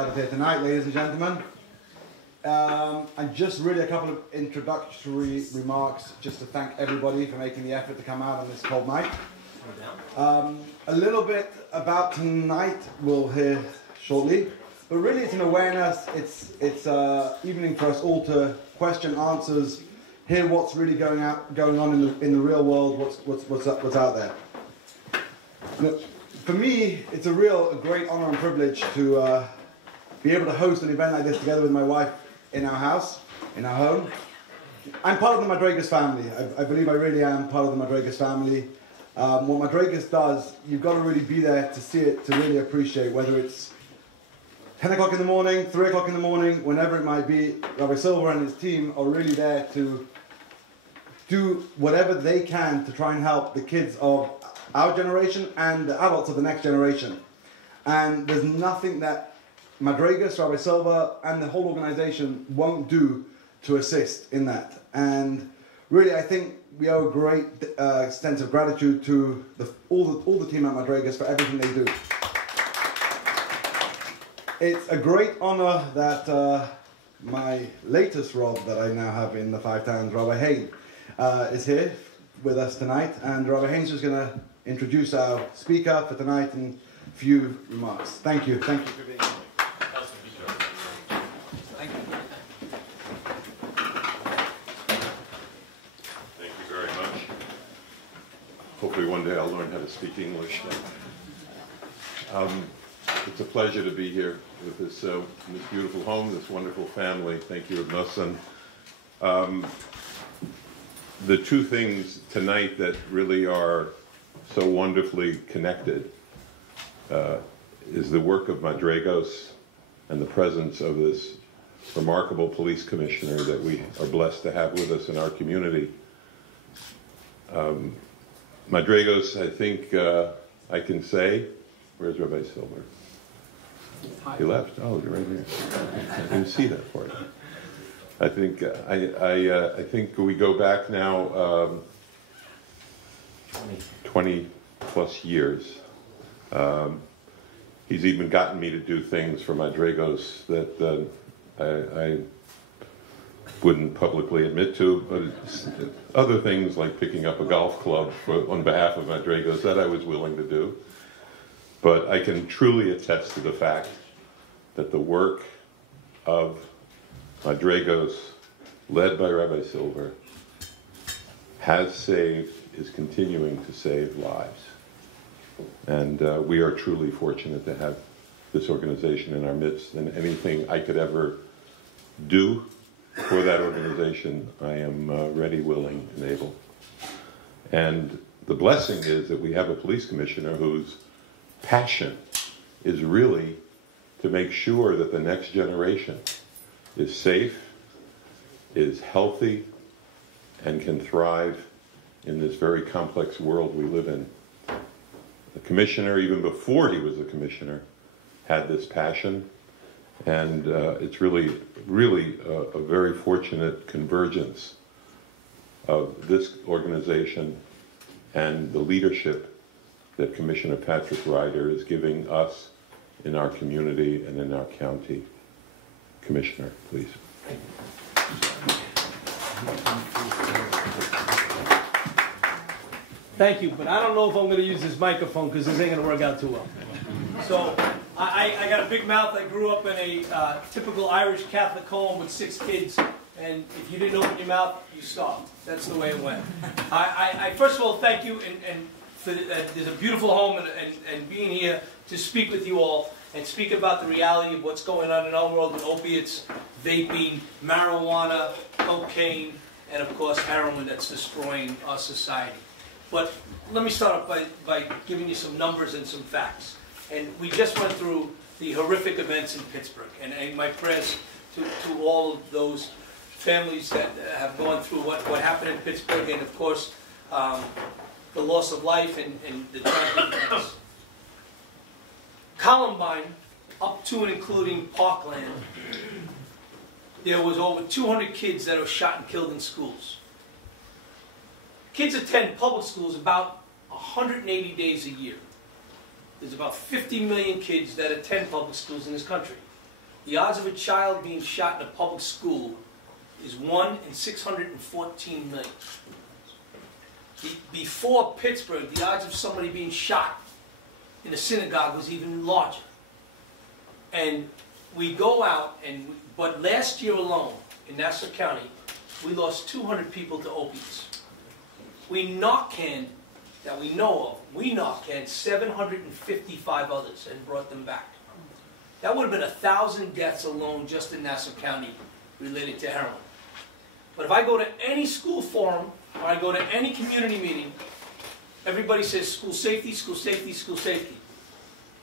Here tonight, ladies and gentlemen. And just really a couple of introductory remarks just to thank everybody for making the effort to come out on this cold night. A little bit about tonight we'll hear shortly, but really it's an awareness, it's evening for us all to question answers, hear what's really going on in the real world, what's out there. Look, for me, it's a great honor and privilege to be able to host an event like this together with my wife in our house, in our home. I'm part of the Madraigos family. I believe I really am part of the Madraigos family. What Madraigos does, you've got to really be there to see it, to really appreciate, whether it's 10 o'clock in the morning, 3 o'clock in the morning, whenever it might be. Rabbi Silver and his team are really there to do whatever they can to try and help the kids of our generation and the adults of the next generation. And there's nothing that Madraigos, Rabbi Silver, and the whole organization won't do to assist in that. And really, I think we owe a great sense of gratitude to all the team at Madraigos for everything they do. It's a great honor that my latest Rob that I now have in the Five Towns, Rabbi Hain, is here with us tonight. And Rabbi Hain's just going to introduce our speaker for tonight in a few remarks. Thank you. Thank you for being here. Hopefully one day I'll learn how to speak English. It's a pleasure to be here with this beautiful home, this wonderful family. Thank you, Nosson. The two things tonight that really are so wonderfully connected is the work of Madraigos and the presence of this remarkable police commissioner that we are blessed to have with us in our community. Madraigos, I think I can say, where's Rabbi Silver? He left. Oh, you're right here. I didn't see that for you. I think I think we go back now 20 plus years. He's even gotten me to do things for Madraigos that I wouldn't publicly admit to, but other things like picking up a golf club on behalf of Madraigos that I was willing to do. But I can truly attest to the fact that the work of Madraigos, led by Rabbi Silver, has saved, is continuing to save lives. And we are truly fortunate to have this organization in our midst, and anything I could ever do for that organization, I am ready, willing, and able. And the blessing is that we have a police commissioner whose passion is really to make sure that the next generation is safe, is healthy, and can thrive in this very complex world we live in. The commissioner, even before he was a commissioner, had this passion. And it's really a very fortunate convergence of this organization and the leadership that Commissioner Patrick Ryder is giving us in our community and in our county. Commissioner, please. Thank you, but I don't know if I'm going to use this microphone because this ain't going to work out too well. So I got a big mouth. I grew up in a typical Irish Catholic home with 6 kids, and if you didn't open your mouth, you starved. That's the way it went. I first of all thank you, and for there's a beautiful home, and being here to speak with you all and speak about the reality of what's going on in our world with opiates, vaping, marijuana, cocaine, and of course heroin that's destroying our society. But let me start off by giving you some numbers and some facts. And we just went through the horrific events in Pittsburgh. And my prayers to all of those families that have gone through what happened in Pittsburgh, and of course the loss of life and the tragic events. Columbine, up to and including Parkland, there was over 200 kids that were shot and killed in schools. Kids attend public schools about 180 days a year. There's about 50 million kids that attend public schools in this country. The odds of a child being shot in a public school is 1 in 614 million. Before Pittsburgh, the odds of somebody being shot in a synagogue was even larger. And we go out, but last year alone in Nassau County, we lost 200 people to opiates. We Narcaned, that we know of, we Narcaned 755 others and brought them back. That would have been 1,000 deaths alone just in Nassau County related to heroin. But if I go to any school forum, or I go to any community meeting, everybody says school safety, school safety, school safety.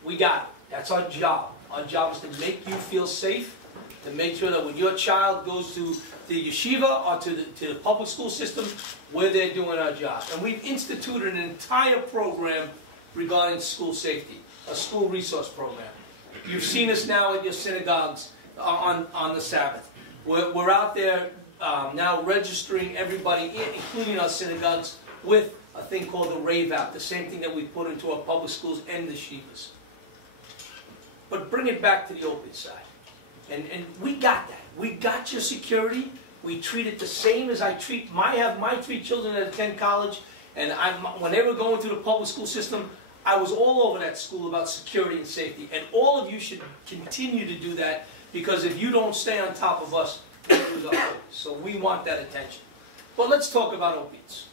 We got it. That's our job. Our job is to make you feel safe, to make sure that when your child goes to the yeshiva or to the public school system, we're there doing our job. And we've instituted an entire program regarding school safety, a school resource program. You've seen us now at your synagogues on the Sabbath. We're out there now registering everybody, including our synagogues, with a thing called the RAVE app, the same thing that we put into our public schools and the yeshivas. But bring it back to the opiate side. And we got that. We got your security. We treat it the same as I have my 3 children that attend college. And when they were going through the public school system, I was all over that school about security and safety. And all of you should continue to do that, because if you don't stay on top of us, we'll lose our focus. So we want that attention. But let's talk about opiates.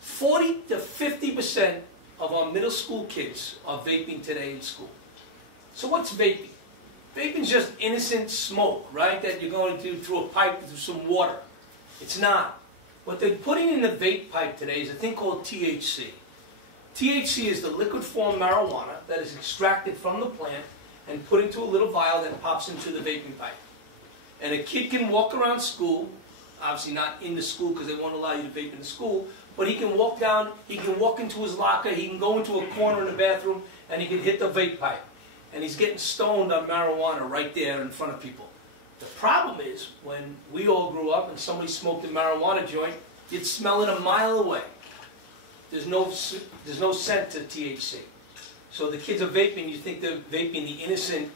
40 to 50% of our middle school kids are vaping today in school. So what's vaping? Vaping is just innocent smoke, right? That you're going through a pipe through some water. It's not. What they're putting in the vape pipe today is a thing called THC. THC is the liquid form marijuana that is extracted from the plant and put into a little vial that pops into the vaping pipe. And a kid can walk around school, obviously not in the school because they won't allow you to vape in the school, but he can walk down, he can walk into his locker, he can go into a corner in the bathroom, and he can hit the vape pipe. And he's getting stoned on marijuana right there in front of people. The problem is, when we all grew up and somebody smoked a marijuana joint, you'd smell it a mile away. There's no scent to THC. So the kids are vaping, you think they're vaping the innocent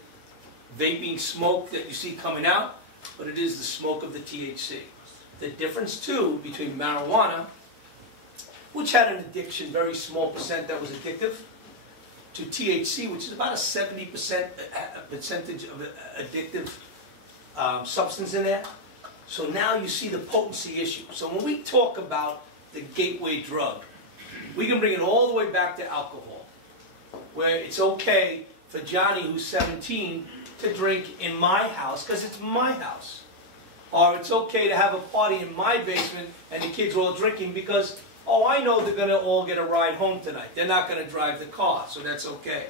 vaping smoke that you see coming out, but it is the smoke of the THC. The difference, too, between marijuana, which had an addiction, very small percent that was addictive, to THC, which is about a 70% percentage of addictive substance in there. So now you see the potency issue. So when we talk about the gateway drug, we can bring it all the way back to alcohol, where it's okay for Johnny, who's 17, to drink in my house, because it's my house. Or it's okay to have a party in my basement and the kids are all drinking because, oh, I know they're going to all get a ride home tonight. They're not going to drive the car, so that's okay.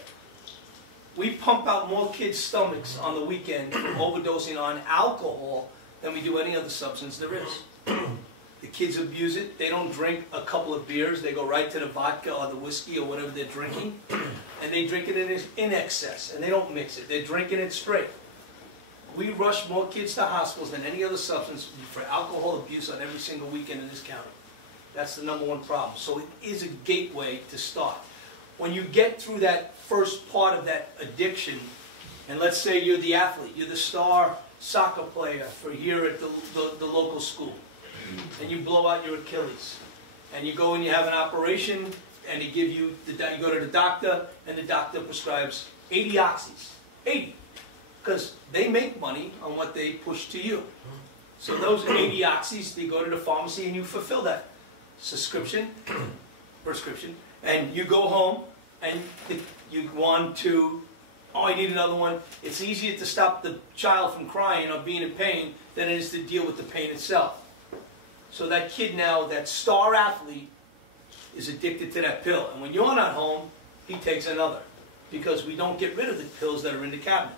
We pump out more kids' stomachs on the weekend overdosing on alcohol than we do any other substance there is. The kids abuse it. They don't drink a couple of beers. They go right to the vodka or the whiskey or whatever they're drinking, and they drink it in excess, and they don't mix it. They're drinking it straight. We rush more kids to hospitals than any other substance for alcohol abuse on every single weekend in this county. That's the #1 problem. So it is a gateway to start. When you get through that first part of that addiction, and let's say you're the athlete, you're the star soccer player for here at the local school, and you blow out your Achilles, and you go and you have an operation, and they give you, you go to the doctor, and the doctor prescribes 80 oxys. 80. Because they make money on what they push to you. So those 80 oxys, you go to the pharmacy and you fulfill that prescription, and you go home and you want to, oh, I need another one. It's easier to stop the child from crying or being in pain than it is to deal with the pain itself. So that kid now, that star athlete, is addicted to that pill. And when you're not home, he takes another. Because we don't get rid of the pills that are in the cabinet.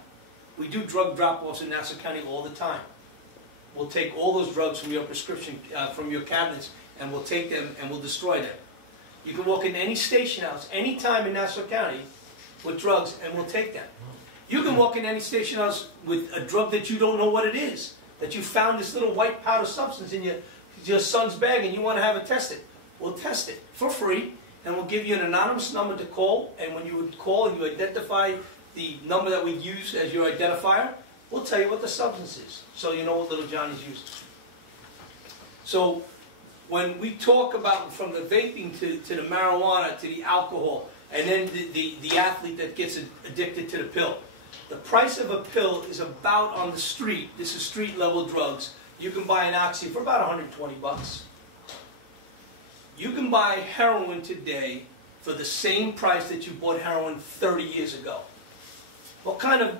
We do drug drop-offs in Nassau County all the time. We'll take all those drugs from your prescription, from your cabinets, and we'll take them and we'll destroy them. You can walk into any station house, any time in Nassau County, with drugs, and we'll take them. You can walk in any station house with a drug that you don't know what it is, that you found this little white powder substance in your son's bag, and you want to have it tested. We'll test it for free, and we'll give you an anonymous number to call, and when you would call, you identify the number that we use as your identifier. we'll tell you what the substance is, so you know what little Johnny's using. So when we talk about from the vaping to the marijuana to the alcohol, and then the athlete that gets addicted to the pill, the price of a pill is about on the street, this is street level drugs, you can buy an oxy for about 120 bucks. You can buy heroin today for the same price that you bought heroin 30 years ago. What kind of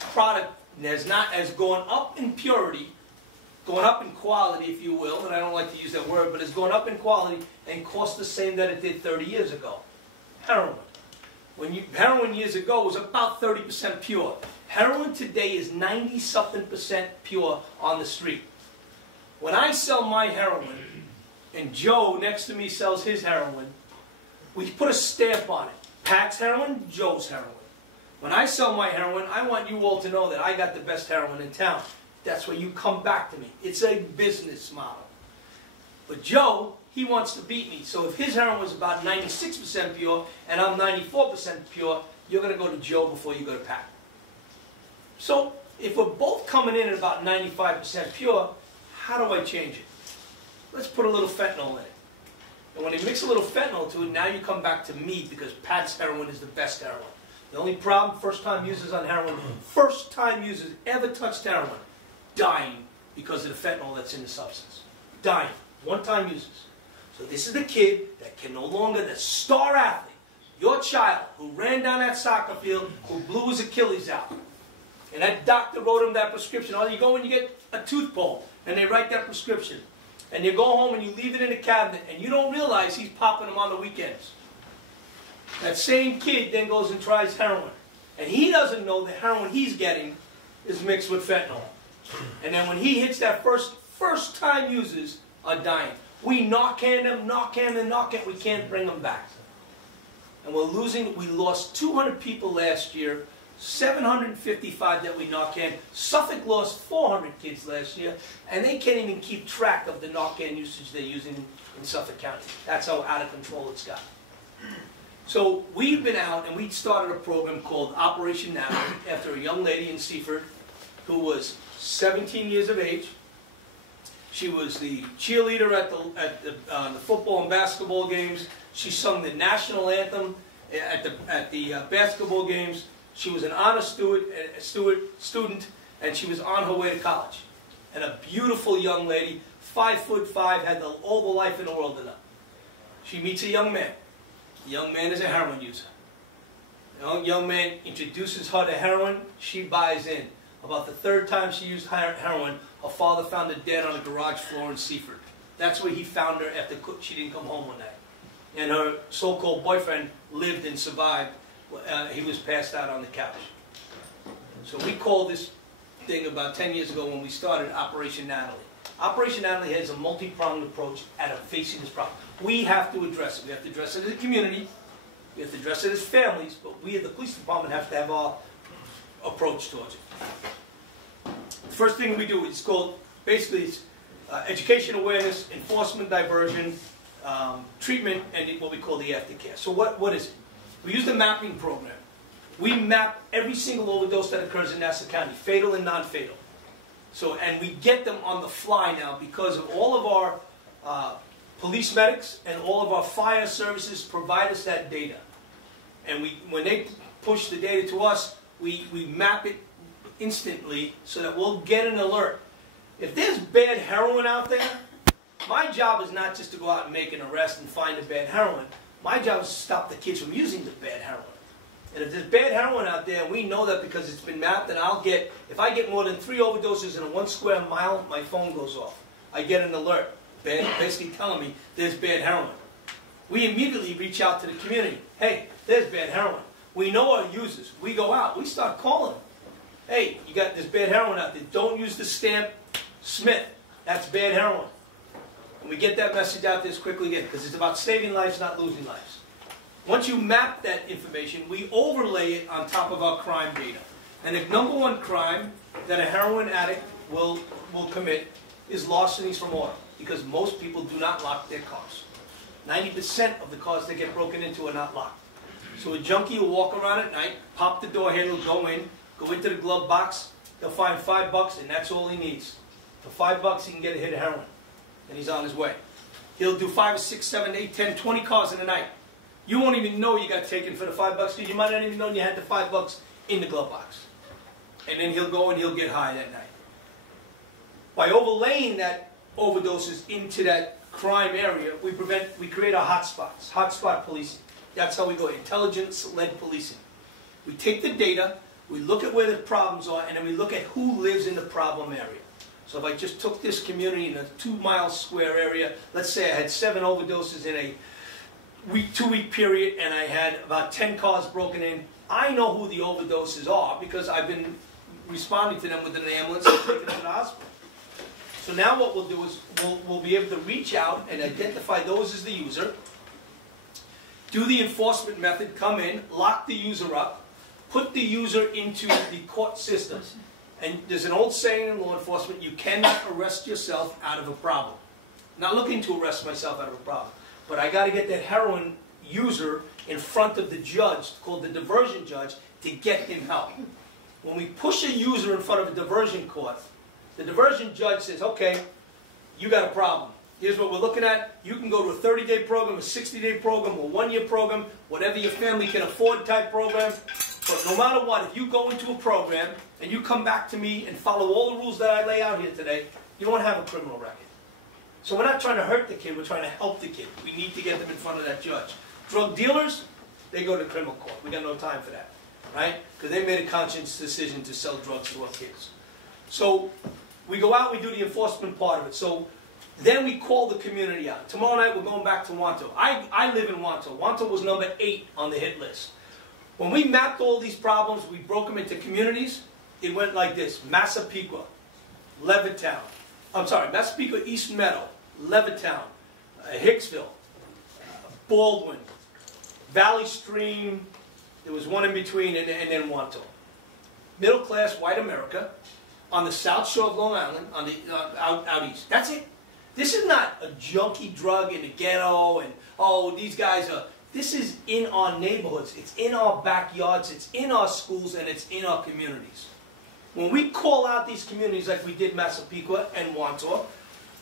product has gone up in purity, going up in quality, if you will, and I don't like to use that word, but it's gone up in quality and cost the same that it did 30 years ago? Heroin. Heroin years ago was about 30% pure. Heroin today is 90-something% pure on the street. When I sell my heroin, and Joe next to me sells his heroin, we put a stamp on it. Pat's heroin, Joe's heroin. When I sell my heroin, I want you all to know that I got the best heroin in town. That's where you come back to me. It's a business model. But Joe, he wants to beat me. So if his heroin was about 96% pure and I'm 94% pure, you're going to go to Joe before you go to Pat. So if we're both coming in at about 95% pure, how do I change it? Let's put a little fentanyl in it. And when you mix a little fentanyl to it, now you come back to me because Pat's heroin is the best heroin. The only problem, first-time users on heroin, first-time users ever touched heroin, dying because of the fentanyl that's in the substance. Dying. One-time users. So this is the kid that can no longer, the star athlete, your child who ran down that soccer field, who blew his Achilles out. And that doctor wrote him that prescription. Or you go and you get a tooth pulled, and they write that prescription. And you go home and you leave it in the cabinet, and you don't realize he's popping them on the weekends. That same kid then goes and tries heroin. And he doesn't know the heroin he's getting is mixed with fentanyl. And then when he hits that first time users are dying. We Narcan them, we can't bring them back. And we lost 200 people last year, 755 that we Narcan. Suffolk lost 400 kids last year, and they can't even keep track of the Narcan usage they're using in Suffolk County. That's how out of control it's got. So we've been out, and we started a program called Operation Nassau after a young lady in Seaford who was 17 years of age. She was the cheerleader at the football and basketball games. She sung the national anthem at the basketball games. She was an honor student, and she was on her way to college. And a beautiful young lady, 5'5", had all the life in the world in her. She meets a young man. The young man is a heroin user. The young man introduces her to heroin. She buys in. About the third time she used heroin, her father found her dead on a garage floor in Seaford. That's where he found her after she didn't come home one night. And her so-called boyfriend lived and survived. He was passed out on the couch. So we called this thing about 10 years ago when we started Operation Natalie. Operation Natalie has a multi-pronged approach at facing this problem. We have to address it. We have to address it as a community. We have to address it as families. But we at the police department have to have our approach towards it. The first thing we do is called, basically, it's education awareness, enforcement diversion, treatment, and what we call the aftercare. So what is it? We use the mapping program. We map every single overdose that occurs in Nassau County, fatal and non-fatal. So, and we get them on the fly now because of all of our police medics and all of our fire services provide us that data. And when they push the data to us, we map it instantly so that we'll get an alert. If there's bad heroin out there, my job is not just to go out and make an arrest and find the bad heroin. My job is to stop the kids from using the bad heroin. And if there's bad heroin out there, we know that because it's been mapped, and if I get more than 3 overdoses in a 1 square mile, my phone goes off. I get an alert, basically telling me there's bad heroin. We immediately reach out to the community. Hey, there's bad heroin. We know our users. We go out. We start calling them. Hey, you got this bad heroin out there. Don't use the stamp Smith. That's bad heroin. And we get that message out there as quickly again because it's about saving lives, not losing lives. Once you map that information, we overlay it on top of our crime data. And the #1 crime that a heroin addict will commit is larcenies from auto, because most people do not lock their cars. 90% of the cars that get broken into are not locked. So a junkie will walk around at night, pop the door handle, go into the glove box, They'll find $5 and that's all he needs. For $5 he can get a hit of heroin and he's on his way. He'll do 5 or 6, 7, 8, 10, 20 cars in a night. You won't even know you got taken for the $5 because you might not even know you had the $5 in the glove box. And then he'll go and he'll get high that night. By overlaying that overdoses into that crime area, we create our hotspots, hotspot policing. That's how we go, intelligence-led policing. We take the data, we look at where the problems are, and then we look at who lives in the problem area. So if I just took this community in a 2-mile square area, let's say I had 7 overdoses in a 2-week period, and I had about 10 cars broken in, I know who the overdoses are because I've been responding to them with an ambulance and taking them to the hospital. So now what we'll do is we'll be able to reach out and identify those as the user, do the enforcement method, come in, lock the user up, put the user into the court system. And there's an old saying in law enforcement, you cannot arrest yourself out of a problem. I'm not looking to arrest myself out of a problem, but I got to get that heroin user in front of the judge, called the diversion judge, to get him help. When we push a user in front of a diversion court, the diversion judge says, okay, you got a problem. Here's what we're looking at. You can go to a 30-day program, a 60-day program, a 1-year program, whatever your family can afford type program. But no matter what, if you go into a program and you come back to me and follow all the rules that I lay out here today, you won't have a criminal record. So we're not trying to hurt the kid, we're trying to help the kid. We need to get them in front of that judge. Drug dealers, they go to criminal court. We got no time for that, right? Because they made a conscious decision to sell drugs to our kids. So we go out, we do the enforcement part of it. So then we call the community out. Tomorrow night we're going back to Wanto. I live in Wanto. Wanto was number 8 on the hit list. When we mapped all these problems, we broke them into communities. It went like this: Massapequa, Levittown, Massapequa, East Meadow, Levittown, Hicksville, Baldwin, Valley Stream, there was one in between, and then Wanto. Middle class, white America, on the south shore of Long Island, on the out east. That's it. This is not a junkie drug in the ghetto, and oh, these guys are. This is in our neighborhoods, it's in our backyards, it's in our schools, and it's in our communities. When we call out these communities like we did Massapequa and Wanto,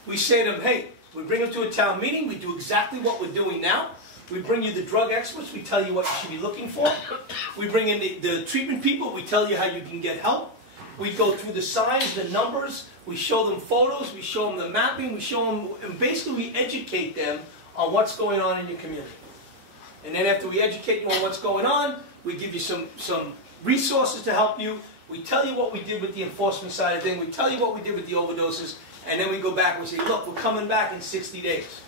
we say to them, hey, we bring them to a town meeting, we do exactly what we're doing now. We bring you the drug experts, we tell you what you should be looking for. We bring in the treatment people, we tell you how you can get help. We go through the signs, the numbers, we show them photos, we show them the mapping, we show them, and basically we educate them on what's going on in your community. And then after we educate you on what's going on, we give you some resources to help you. We tell you what we did with the enforcement side of things. We tell you what we did with the overdoses. And then we go back and we say, look, we're coming back in 60 days.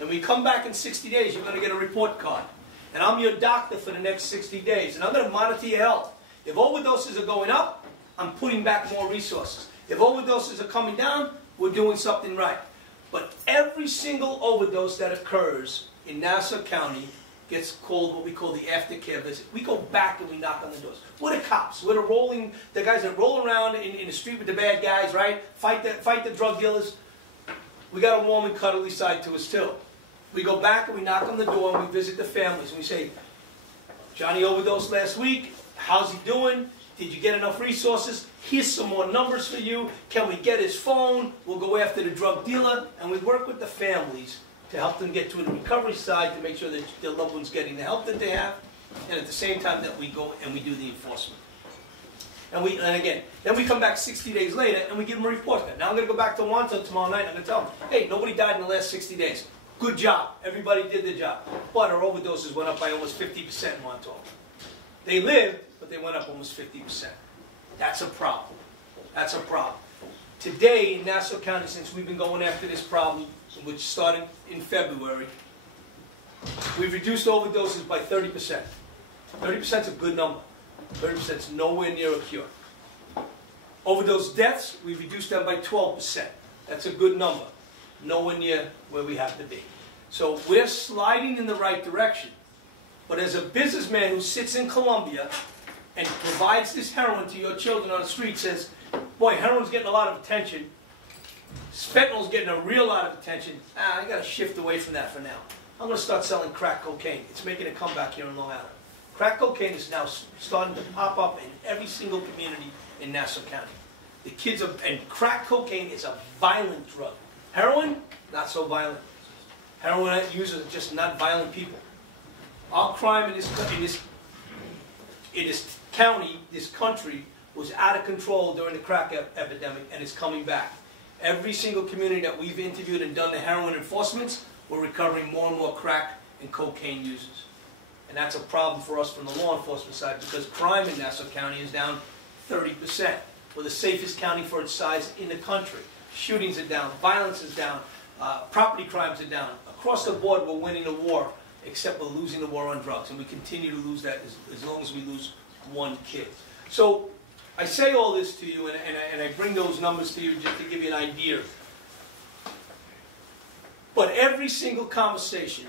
And when we come back in 60 days, you're going to get a report card. And I'm your doctor for the next 60 days. And I'm going to monitor your health. If overdoses are going up, I'm putting back more resources. If overdoses are coming down, we're doing something right. But every single overdose that occurs in Nassau County gets called what we call the aftercare visit. We go back and we knock on the doors. We're the cops. We're the guys that roll around in the street with the bad guys, right? Fight the drug dealers. We got a warm and cuddly side to us too. We go back and we knock on the door and we visit the families and we say, Johnny overdosed last week. How's he doing? Did you get enough resources? Here's some more numbers for you. Can we get his phone? We'll go after the drug dealer, and we work with the families to help them get to the recovery side to make sure that their loved one's getting the help that they have, and at the same time that we go and we do the enforcement. And again, then we come back 60 days later and we give them a report card. Now I'm going to go back to Wanto tomorrow night and I'm going to tell them, hey, nobody died in the last 60 days. Good job. Everybody did their job. But our overdoses went up by almost 50% in Wanto. They lived, but they went up almost 50%. That's a problem. That's a problem. Today in Nassau County, since we've been going after this problem, which started in February, we've reduced overdoses by 30%. 30% is a good number. 30% is nowhere near a cure. Overdose deaths, we've reduced them by 12%. That's a good number. Nowhere near where we have to be. So we're sliding in the right direction. But as a businessman who sits in Columbia and provides this heroin to your children on the street says, boy, heroin's getting a lot of attention. Fentanyl's getting a real lot of attention. I got to shift away from that for now. I'm going to start selling crack cocaine. It's making a comeback here in Long Island. Crack cocaine is now starting to pop up in every single community in Nassau County. The kids are, and crack cocaine is a violent drug. Heroin, not so violent. Heroin users are just not violent people. Our crime in this county, this country, was out of control during the crack epidemic, and it's coming back. Every single community that we've interviewed and done the heroin enforcements, we're recovering more and more crack and cocaine users. And that's a problem for us from the law enforcement side, because crime in Nassau County is down 30%. We're the safest county for its size in the country. Shootings are down, violence is down, property crimes are down. Across the board, we're winning the war, except we're losing the war on drugs. And we continue to lose that as long as we lose one kid. So I say all this to you, and I bring those numbers to you just to give you an idea. But every single conversation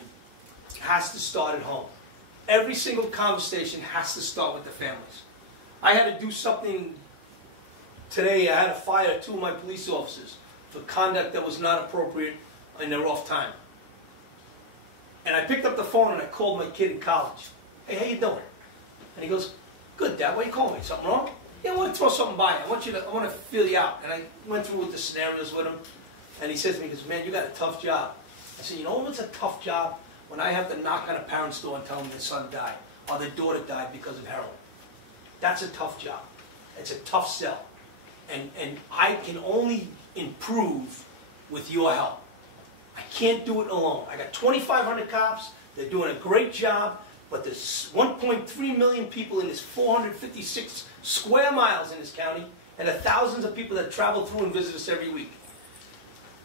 has to start at home. Every single conversation has to start with the families. I had to do something today. I had to fire 2 of my police officers for conduct that was not appropriate in their off time. And I picked up the phone and I called my kid in college. Hey, how you doing? And he goes, good, Dad, why are you calling me? Something wrong? Yeah, I want to throw something by you. I want to feel you out. And I went through with the scenarios with him. And he says to me, he goes, man, you got a tough job. I said, you know what's a tough job? When I have to knock on a parent's door and tell them their son died, or their daughter died because of heroin. That's a tough job. It's a tough sell. And I can only improve with your help. I can't do it alone. I got 2,500 cops. They're doing a great job. But there's 1.3 million people in this 456 square miles in this county, and there are thousands of people that travel through and visit us every week.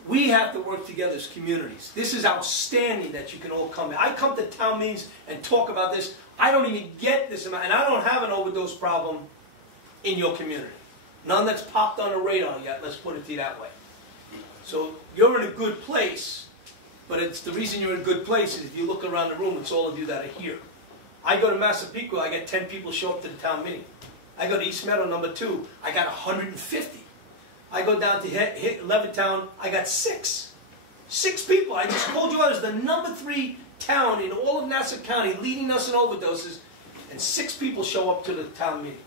We have to work together as communities. This is outstanding that you can all come here. I come to town meetings and talk about this. I don't even get this amount, and I don't have an overdose problem in your community. None that's popped on the radar yet, let's put it to you that way. So you're in a good place, but it's the reason you're in a good place is if you look around the room, it's all of you that are here. I go to Massapequa, I get 10 people show up to the town meeting. I go to East Meadow, number 2, I got 150. I go down to Levittown, I got 6. 6 people. I just told you I was the number 3 town in all of Nassau County, leading us in overdoses, and 6 people show up to the town meeting.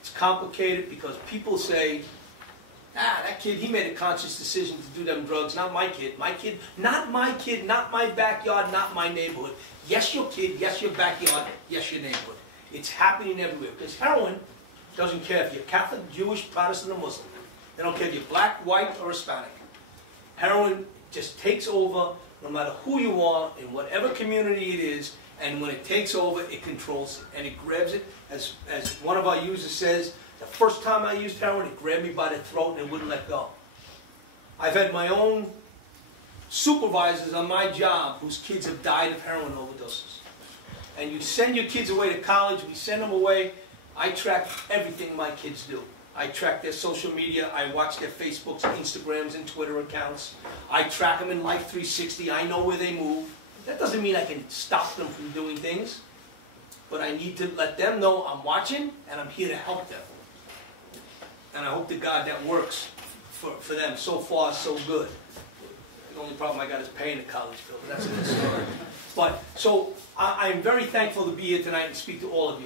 It's complicated because people say, that kid, he made a conscious decision to do them drugs, not my kid. My kid, not my kid, not my backyard, not my neighborhood. Yes, your kid, yes, your backyard, yes, your neighborhood. It's happening everywhere because heroin doesn't care if you're Catholic, Jewish, Protestant, or Muslim. They don't care if you're black, white, or Hispanic. Heroin just takes over no matter who you are, in whatever community it is, and when it takes over, it controls it. And it grabs it, as one of our users says, the first time I used heroin, it grabbed me by the throat and it wouldn't let go. I've had my own supervisors on my job whose kids have died of heroin overdoses. And you send your kids away to college, we send them away. I track everything my kids do. I track their social media, I watch their Facebooks, Instagrams, and Twitter accounts. I track them in Life 360, I know where they move. That doesn't mean I can stop them from doing things, but I need to let them know I'm watching and I'm here to help them. And I hope to God that works for them. So far, so good. The only problem I got is paying the college bill, but that's another story. But, so I'm very thankful to be here tonight and speak to all of you.